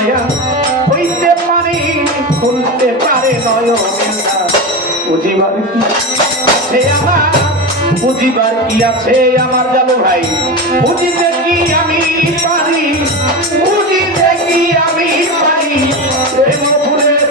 দয়া হইতে পারে খুলতে পারে নয়নের দ্বার বুঝিবার কি আছে আমার বুঝিবার কি আছে আমার জানো ভাই বুঝিতে কি আমি পারি বুঝিতে কি আমি পারি প্রেম ফুলের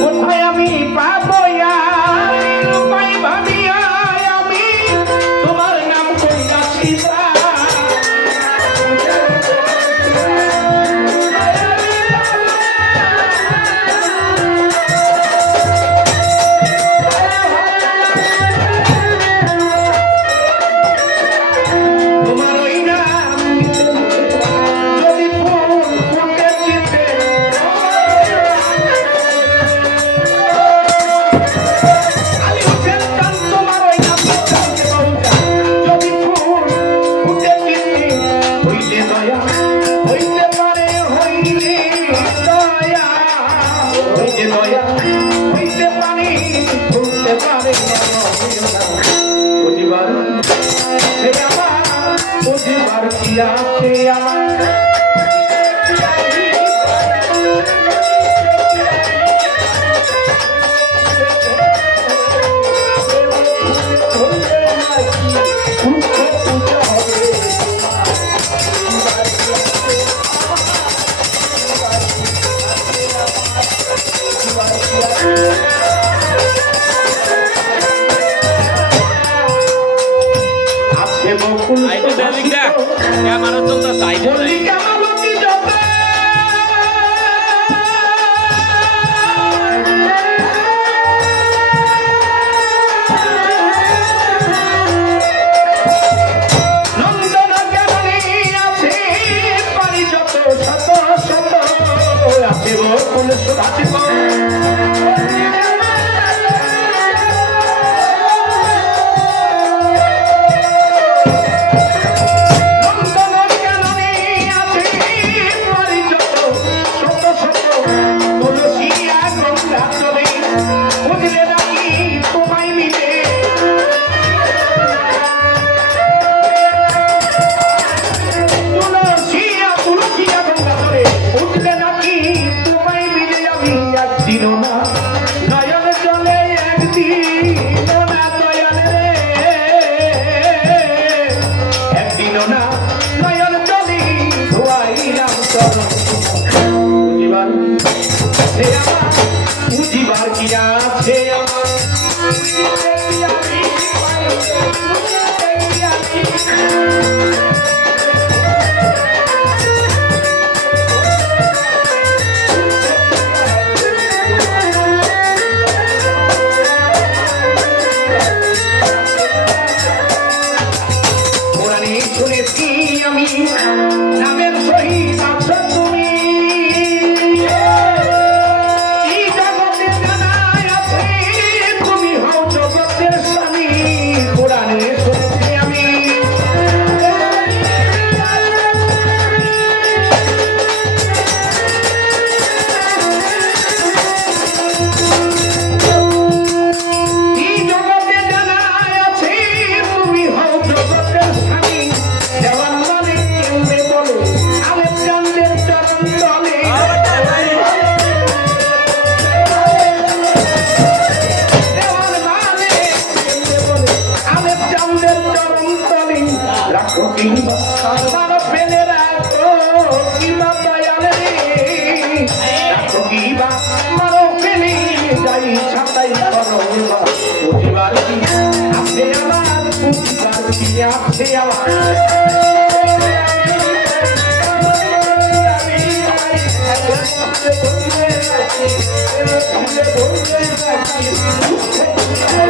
কোথায় আমি পাবো পাই ভাবিয়া আমি তোমার নাম কইরাছি তোমার ওই নাম যদি ফুল ফুটে দিতে বুঝিবার কি আছে আমার আছে বকুল ক্যামেরা চলতেছে আইডি বুঝিবার কি আছে পুরাণে শুনেছি আমি নামের সহিত আছো তুমি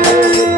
Thank you.